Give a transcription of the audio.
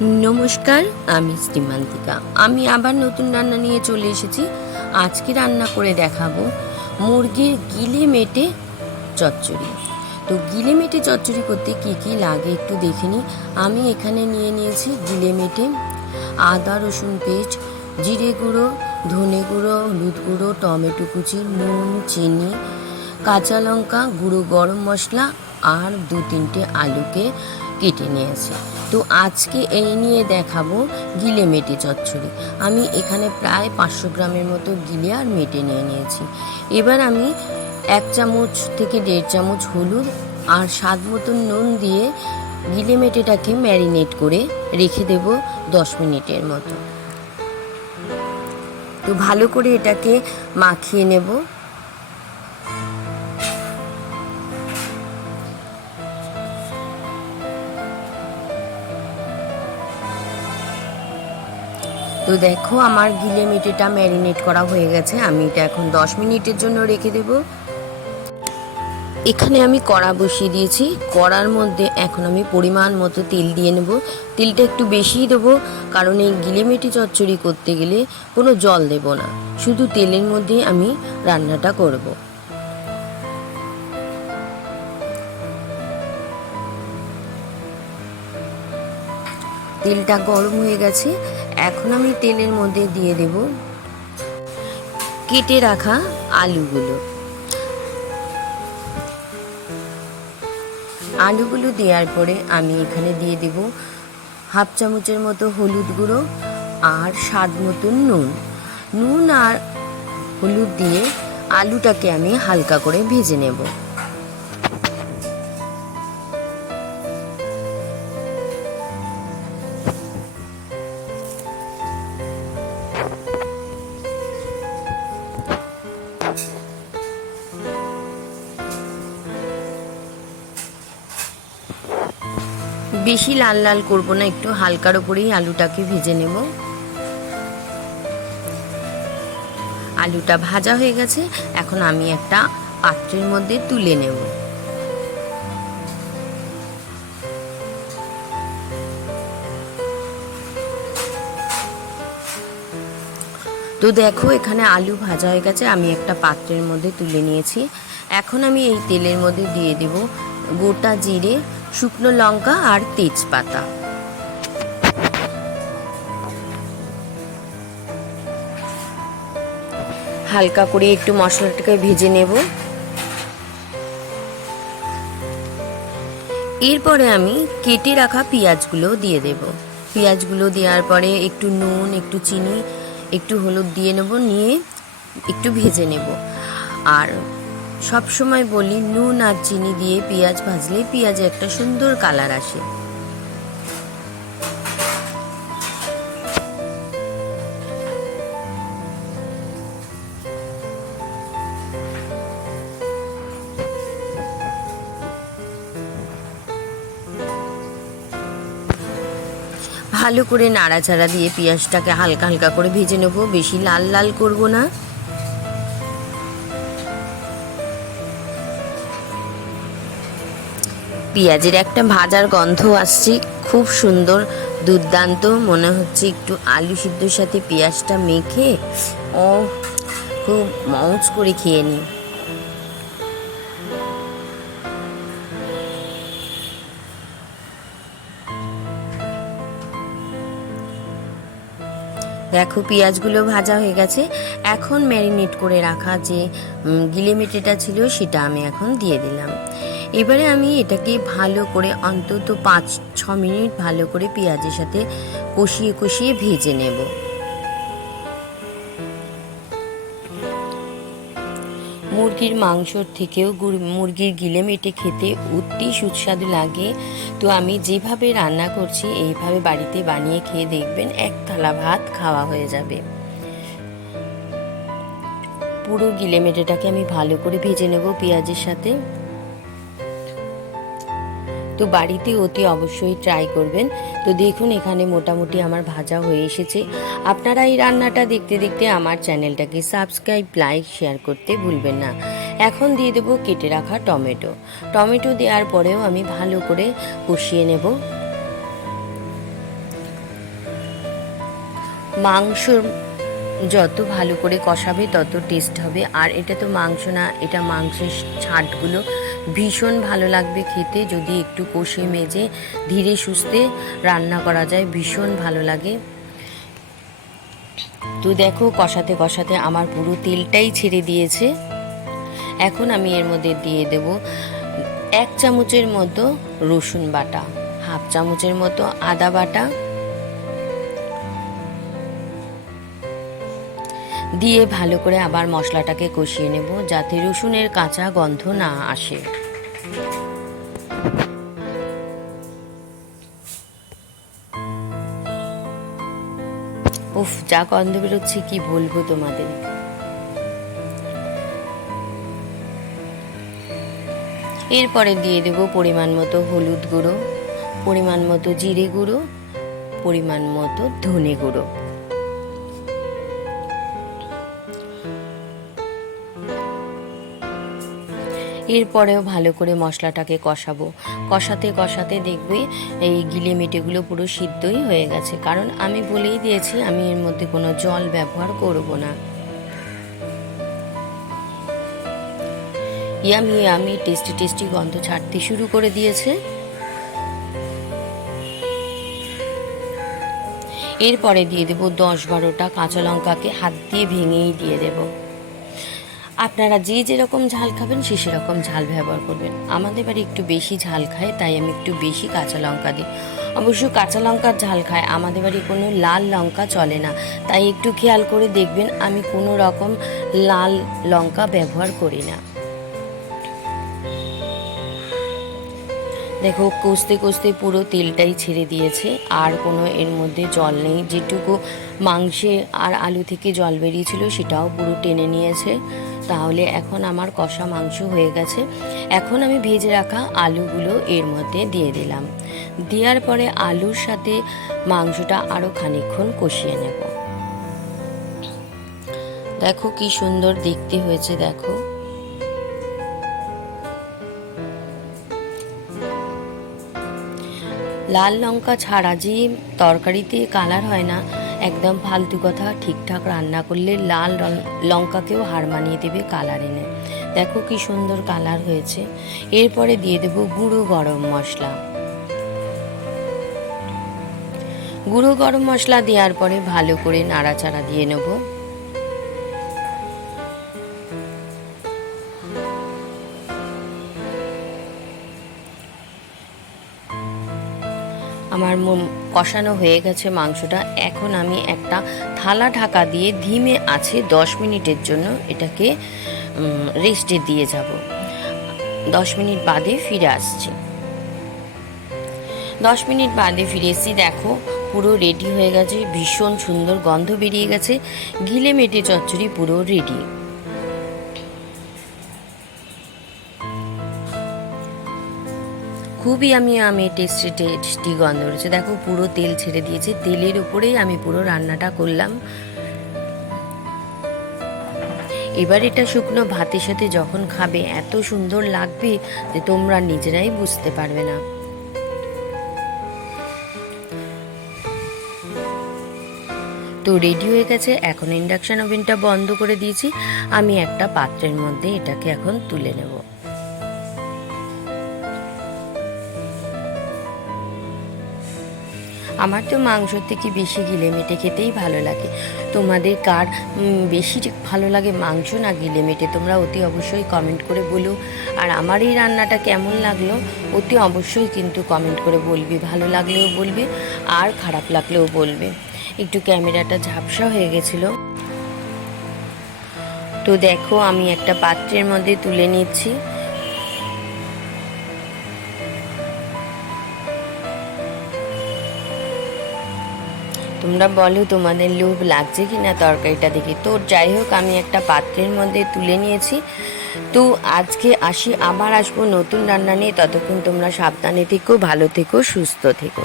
নমস্কার, আমি শ্রীমান্তিকা। আমি আবার নতুন রান্না নিয়ে চলে এসেছি। আজকে রান্না করে দেখাবো মুরগির গিলে মেটে চচ্চড়ি। তো গিলে মেটে চচ্চড়ি করতে কি কি লাগে একটু দেখে নিই। আমি এখানে নিয়ে নিয়েছি গিলে মেটে, আদা, রসুন পেস্ট, জিরে গুঁড়ো, ধনে গুঁড়ো, হলুদ গুঁড়ো, টমেটো কুচি, নুন, চিনি, কাঁচা লঙ্কা, গুঁড়ো গরম মশলা আর দু তিনটে আলুকে কেটে নিয়েছি। তো আজকে এই নিয়ে দেখাবো গিলে মেটে চচ্চড়ি। আমি এখানে প্রায় পাঁচশো গ্রামের মতো গিলে আর মেটে নিয়ে নিয়েছি। এবার আমি এক চামচ থেকে দেড় চামচ হলুদ আর স্বাদ মতন নুন দিয়ে গিলে মেটেটাকে ম্যারিনেট করে রেখে দেব দশ মিনিটের মতো। তো ভালো করে এটাকে মাখিয়ে নেব। তো দেখো, আমার গিলে মেটেটা ম্যারিনেট করা হয়ে গেছে। আমি এটা এখন দশ মিনিটের জন্য রেখে দেব। এখানে আমি কড়া বসিয়ে দিয়েছি। কড়ার মধ্যে এখন আমি পরিমাণ মতো তেল দিয়ে নেব। তেলটা একটু বেশিই দেবো, কারণ এই গিলেমেটি চচ্চড়ি করতে গেলে কোনো জল দেব না। শুধু তেলের মধ্যে আমি রান্নাটা করব। তেলটা গরম হয়ে গেছে। এখন আমি তেলের মধ্যে দিয়ে দেব কেটে রাখা আলুগুলো। আলুগুলো দেওয়ার পরে আমি এখানে দিয়ে দেব হাফ চামচের মতো হলুদ গুঁড়ো আর স্বাদ মতন নুন। নুন আর হলুদ দিয়ে আলুটাকে আমি হালকা করে ভেজে নেব। বেশি লাল লাল করব না, একটু হালকার ওপরেই আলুটাকে ভেজে নেব। আলুটা ভাজা হয়ে গেছে, এখন আমি একটা পাত্রের মধ্যে তুলে নেব। তো দেখো, এখানে আলু ভাজা হয়ে গেছে, আমি একটা পাত্রের মধ্যে তুলে নিয়েছি। এখন আমি এই তেলের মধ্যে দিয়ে দেব গোটা জিরে শুকনো লঙ্কা আর তেজপাতা। হালকা করে একটু মশলাটাকে ভেজে নেব। এরপরে আমি কেটে রাখা পেঁয়াজগুলো দিয়ে দেব। পেঁয়াজগুলো দেওয়ার পরে একটু নুন, একটু চিনি, একটু হলুদ দিয়ে নেব, নিয়ে একটু ভেজে নেব। আর সব সময় বলি, নুন আর চিনি দিয়ে পেঁয়াজ ভাজলে পেঁয়াজে একটা সুন্দর কালার আসে। ভালো করে নাড়াচাড়া দিয়ে পেঁয়াজটাকে হালকা হালকা করে ভেজে নেব, বেশি লাল লাল করব না। পেঁয়াজের একটা ভাজার গন্ধ আসছে, খুব সুন্দর, দুর্দান্ত। মনে হচ্ছে একটু আলু সিদ্ধর সাথে পেঁয়াজটা মেখে, ও, খুব মজ করে খেয়ে নিই দেখো পেঁয়াজগুলো ভাজা হয়ে গেছে, এখন ম্যারিনেট করে রাখা যে গিলে মেটেটা ছিল সেটা আমি এখন দিয়ে দিলাম। এবারে আমি এটাকে ভালো করে অন্তত পাঁচ, ছ মিনিট ভালো করে পেঁয়াজের সাথে কষিয়ে কষিয়ে ভেজে নেব। মুরগির মাংসর থেকেও মুরগির গিলে মেটে খেতে অতি সুস্বাদু লাগে। তো আমি যেভাবে রান্না করছি, এইভাবে বাড়িতে বানিয়ে খেয়ে দেখবেন এক থালা ভাত খাওয়া হয়ে যাবে। পুরো গিলে মেটেটাকে আমি ভালো করে ভেজে নেব পেঁয়াজের সাথে। তো বাড়িতে অতি অবশ্যই ট্রাই করবেন। তো দেখুন, এখানে মোটামুটি আমার ভাজা হয়ে এসেছে। আপনারা এই রান্নাটা দেখতে দেখতে আমার চ্যানেলটাকে সাবস্ক্রাইব লাইক শেয়ার করতে ভুলবেন না। এখন দিয়ে দেবো কেটে রাখা টমেটো। টমেটো দেওয়ার পরেও আমি ভালো করে কষিয়ে নেব। মাংস যত ভালো করে কষাবে, তত টেস্ট হবে। আর এটা তো মাংস না, এটা মাংসের ছাটগুলো ভীষণ ভালো লাগবে খেতে, যদি একটু কষে মেজে ধীরে সুস্থে রান্না করা যায়, ভীষণ ভালো লাগে। তো দেখো, কষাতে কষাতে আমার পুরো তেলটাই ছেড়ে দিয়েছে। এখন আমি এর মধ্যে দিয়ে দেব এক চামচের মতো রসুন বাটা, হাফ চামচের মতো আদা বাটা। দিয়ে ভালো করে আবার মশলাটাকে কষিয়ে নেব, যাতে রসুনের কাঁচা গন্ধ না আসে। উফ, যা গন্ধ বেরোচ্ছে, কি বলব তোমাদের? এরপরে দিয়ে দেবো পরিমাণ মতো হলুদ গুঁড়ো, পরিমাণ মতো জিরে গুঁড়ো, পরিমাণ মতো ধনে গুঁড়ো। এরপরেও ভালো করে মশলাটাকে কষাবো। কষাতে কষাতে দেখবে এই গিলে মেটেগুলো পুরো সিদ্ধই হয়ে গেছে। কারণ আমি বলেই দিয়েছি, আমি এর মধ্যে কোনো জল ব্যবহার করব না। ইয়ামি ইয়ামি টেস্টি টেস্টি গন্ধ ছাড়তে শুরু করে দিয়েছে। এরপরে দিয়ে দেব দশ বারোটা কাঁচা লঙ্কাকে হাত দিয়ে ভেঙেই দিয়ে দেব। আপনারা যে যেরকম ঝাল খাবেন, সে সেরকম ঝাল ব্যবহার করবেন। আমাদের বাড়ি একটু বেশি ঝাল খায়, তাই আমি একটু বেশি কাঁচা লঙ্কা দিই। অবশ্য কাঁচা লঙ্কার ঝাল খায়, আমাদের বাড়ি কোনো লাল লঙ্কা চলে না। তাই একটু খেয়াল করে দেখবেন, আমি কোনো রকম লাল লঙ্কা ব্যবহার করি না। দেখো, কষতে কষতে পুরো তেলটাই ছেড়ে দিয়েছে। আর কোনো এর মধ্যে জল নেই। যেটুকু মাংসে আর আলু থেকে জল বেরিয়েছিল, সেটাও পুরো টেনে নিয়েছে। তাহলে এখন আমার কষা মাংস হয়ে গেছে। এখন আমি ভেজে রাখা আলুগুলো এর মধ্যে দিয়ে দিলাম। দেওয়ার পরে আলুর সাথে মাংসটা আরও খানিকক্ষণ কষিয়ে নেব। দেখো কি সুন্দর দেখতে হয়েছে, দেখো। লাল লঙ্কা ছাড়া যে তরকারিতে কালার হয় না একদম ফালতু কথা, ঠিকঠাক রান্না করলে লাল লঙ্কাকেও হার মানিয়ে দেবে কালার এনে। দেখো কি সুন্দর কালার হয়েছে। এরপরে দিয়ে দেবো গুঁড়ো গরম মশলা। গুঁড়ো গরম মশলা দেওয়ার পরে ভালো করে নাড়াচাড়া দিয়ে নেব। আমার কষানো হয়ে গেছে মাংসটা। এখন আমি একটা থালা ঢাকা দিয়ে ধিমে আছে, দশ মিনিটের জন্য এটাকে রেস্টে দিয়ে যাব। দশ মিনিট বাদে ফিরে আসছি। দশ মিনিট বাদে ফিরে এসেছি, দেখো, পুরো রেডি হয়ে গেছে, ভীষণ সুন্দর গন্ধ বেরিয়ে গেছে। ঘিলে মেটে চচ্চড়ি পুরো রেডি খুবই আমি আমি টেস্টি টেস্টি গন্ধ রয়েছে। দেখো, পুরো তেল ছেড়ে দিয়েছে। তেলের উপরেই আমি পুরো রান্নাটা করলাম। এবার এটা শুকনো ভাতের সাথে যখন খাবে, এত সুন্দর লাগবে যে তোমরা নিজেরাই বুঝতে পারবে না। তো রেডি হয়ে গেছে। এখন ইন্ডাকশান ওভেনটা বন্ধ করে দিয়েছি। আমি একটা পাত্রের মধ্যে এটাকে এখন তুলে নেব। আমার তো মাংসর থেকে বেশি গিলে মেটে খেতেই ভালো লাগে। তোমাদের কার বেশি ভালো লাগে মাংস না গিলে মেটে? তোমরা অতি অবশ্যই কমেন্ট করে বলো। আর আমার এই রান্নাটা কেমন লাগল? অতি অবশ্যই কিন্তু কমেন্ট করে বলবি। ভালো লাগলেও বলবি, আর খারাপ লাগলেও বলবে। একটু ক্যামেরাটা ঝাপসা হয়ে গেছিল। তো দেখো, আমি একটা পাত্রের মধ্যে তুলে নিচ্ছি। তোমরা বলো তোমাদের লোভ লাগছে কি না তরকারিটা দেখে। তো যাই হোক, আমি একটা পাত্রের মধ্যে তুলে নিয়েছি। তো আজকে আসি, আবার আসব নতুন রান্না নিয়ে। ততক্ষণ তোমরা সাবধানে থেকো, ভালো থেকো, সুস্থ থেকো।